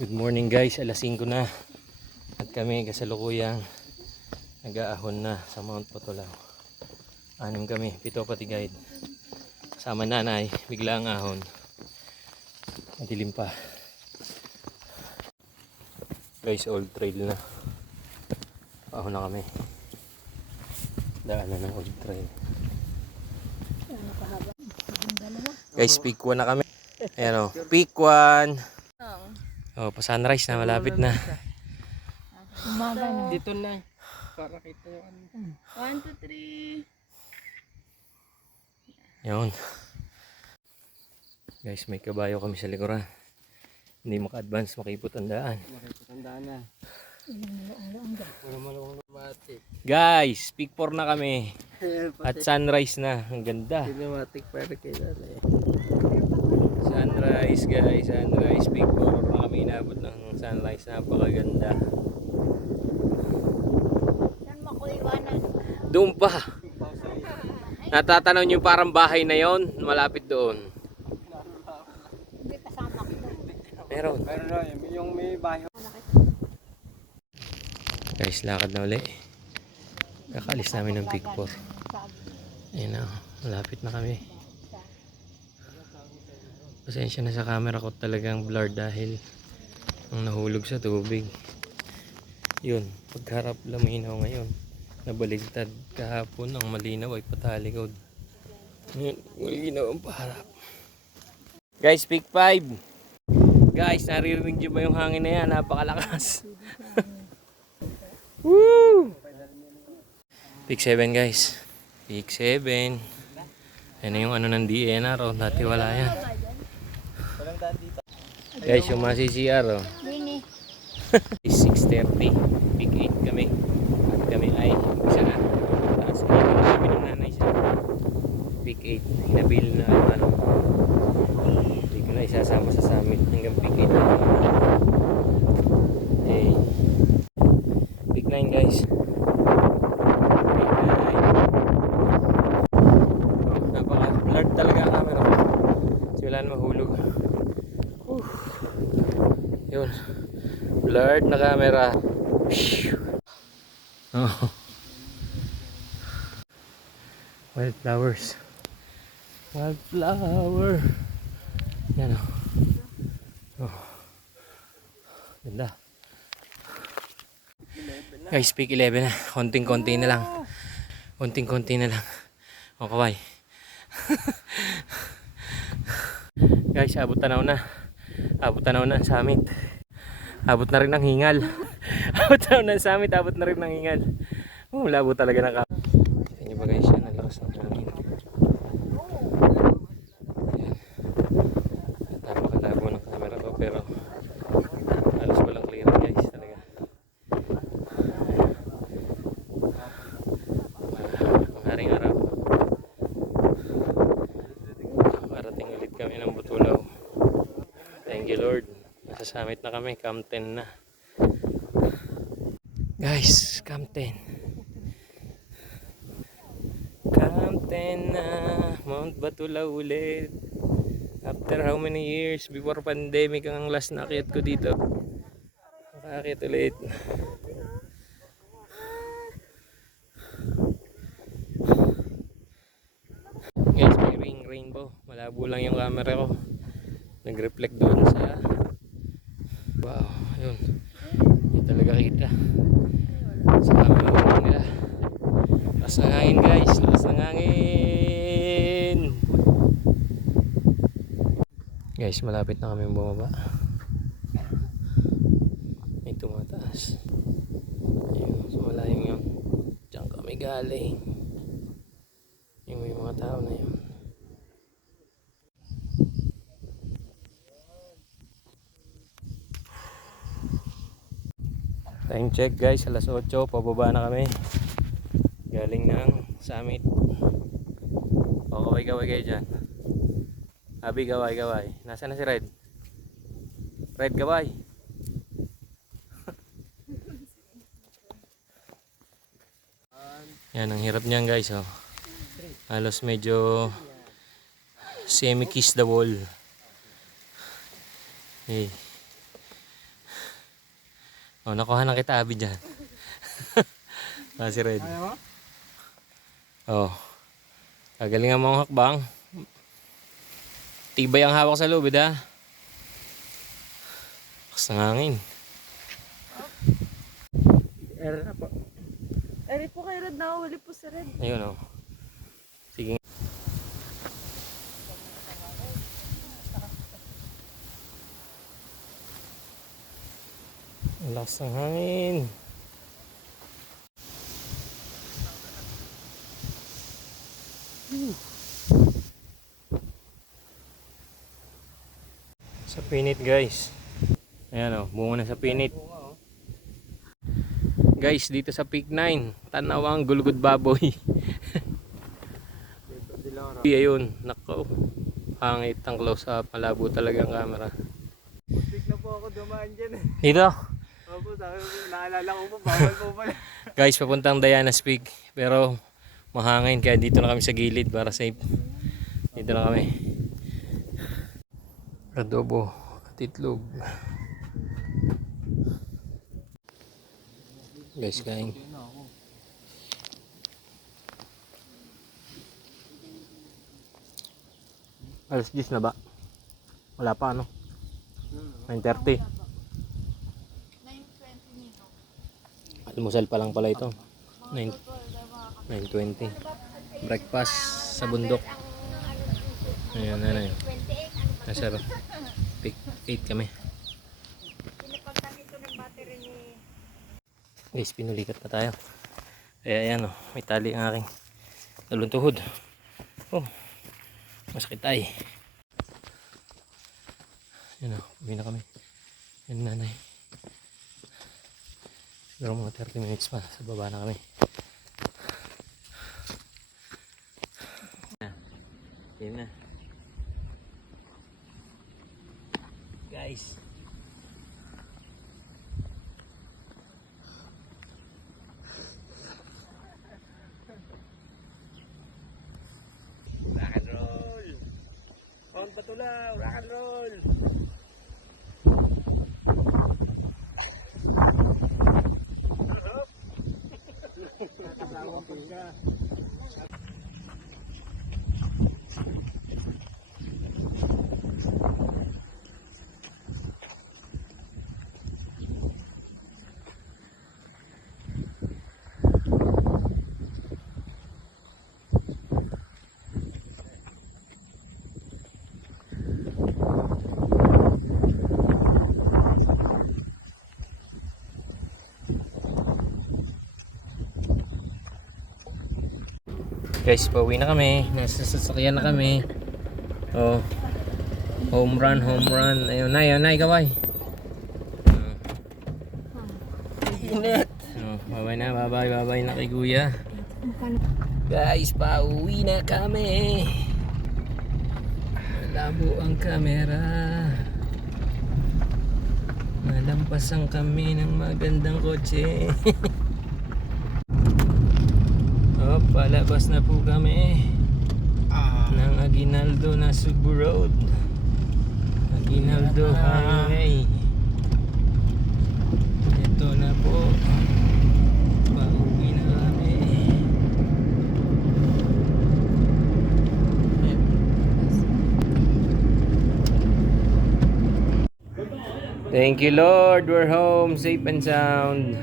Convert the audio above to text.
Good morning guys, alas 5 na at kami kasalukuyang nag-aahon na sa Mount Patulaw. 6 kami, 7 pati guide. Kasama nanay, bigla ang ahon. Madilim pa. Guys, old trail na. Ahon na kami. Daanan ng old trail. Guys, peak 1 na kami. Ayan o, peak 1. Oh, pa sunrise na, malapit na. Umaga na. Dito na. Para kita yung ano. 1, 2, 3. Yun. Guys, may kabayo kami sa likuran. Hindi maka-advance, makipot ang daan. Makikitandaan na. Wala malawang lumatik. Guys, peak 4 na kami. At sunrise na. Ang ganda. Cinematic para kailan eh. Sunrise guys, sunrise. Peak 4 na kami inabot ng sunrise. Napakaganda. Saan makuiwanan? Doon pa. Natatanaw nyo parang bahay na yon, malapit doon. Hindi kasama ko. Meron. Pero na, yung may bahay. Guys, lakad na uli. Kakaalis namin ng peak 4. Ayun na, malapit na kami. Pasensya na sa camera ko, talagang blurred dahil ang nahulog sa tubig. Yun, pagharap laminaw ngayon. Nabaligtad kahapon, ang malinaw ay patalikod. Ngayon, malinaw ang paharap. Guys, peak 5. Guys, naririnig nyo ba yung hangin na yan? Napakalakas. Woo! Peak 7 guys. Peak 7. Yan na yung ano ng DNR. Oh. Dati wala yan. Guys, yung mga CCR. Oh. Dini. 6:30. Peak 8 kami. At kami ay isa na. Taas na yung sabi ng nanay siya. Peak 8. Hinabil na ano. Hindi ko na isasama sa summit. Hanggang peak 8 na. Okay. Peak 9 guys. Peak 9. Oh, napaka-blurred talaga ang camera ko. Kasi wala na mahulog. Yun. Blurred na camera. Oh. Wildflowers. Wildflower. Yan o. Oh. Ganda. Guys, peak 11 na. Konting-konti na lang. Konting-konti na lang. O kaway. Guys, abot tanaw na. Abot tanaw na ang summit. Abot na rin ang hingal. Abot tanaw na ang summit. Abot na rin ang hingal. Oh, labo talaga ng camera. Kita nyo ba guys yan? Ang lakas ng hangin. Ayan. Napakalabo ng camera ko pero halos walang clear guys talaga. Maraming araw. Marating ulit kami ng Butulaw. Thank you Lord. Nasa summit na kami. Camp 10 na. Guys, Camp 10. Camp 10 na. Mount Batulaw ulit. After how many years? Before pandemic ang last na akyat ko dito. Nakaakyat ulit. Guys, may rainbow. Malabo lang yung camera ko. Nag-reflect doon sa... Wow, yun. Hindi talaga kita. Sa camera lang nila. Lakas ng hangin guys. Lakas ng hangin. Guys, malapit na kami bumaba. May tumataas. Ayun, so malayong yun. Diyan kami galing. Yung may mga tao na yun. Time check guys, alas 8, pababa na kami. Galing ng summit. O, kaway-kaway kayo dyan. Abi, kaway-kaway. Nasaan na si Red? Red, kaway. Yan, ang hirap niyan guys. Oh. Halos medyo semi-kiss the wall. Okay. Oh, nakuha na kita, Abi, dyan. Si Red. Kaya mo? Oh. Kagalingan mo ang hakbang. Tibay ang hawak sa lubid, ha? Lakas ng hangin. Era po. Eri po kay Red na, huli po si Red. Ayun, oh. Sige. Ang lakas ng hangin. Sa pinit, guys. Ayan, oh. Bunga na sa pinit. Guys, dito sa Peak 9, tanaw ang gulugod baboy. Ayun, nako. Pangit ang close up, malabo talaga ang camera. Putik na po ako dumaan dyan eh. Dito, Opo, sabi ko, naalala ko po, bawal po pala. guys, papuntang Diana's Peak. Pero mahangin kaya dito na kami sa gilid para safe. Dito na kami. Adobo at itlog. Guys, kain. Alas 10 na ba? Wala pa, ano? 9:30. 9:20 nito. Almusal pa lang pala ito. 9:20. Breakfast sa bundok. Ayan, ano yun. Nasa Peak 8 kami. Pinapagtan ito ng battery ni... Guys, pinulikat na tayo. Kaya ayan, oh, may tali ang aking naluntuhod. Oh, masakit ay. Ayan, oh, uwi na kami. Ayan, nanay. Siguro mga 30 minutes pa. Sa baba na kami. Ayan na. Guys. Rock and roll! On patulaw, rock and roll! Guys, pauwi na kami. Nasa sasakyan na kami. Oh. Home run, home run. Ayun, nay, kaway. Init! Oh, bye-bye na kay Kuya. Guys, pauwi na kami. Malabo ang kamera. Malampasan kami ng magandang kotse. Oh, palabas na po kami ng Aguinaldo na Cebu Road. Aguinaldo Highway. Ito na po. Pauwi na kami. Thank you, Lord. We're home safe and sound.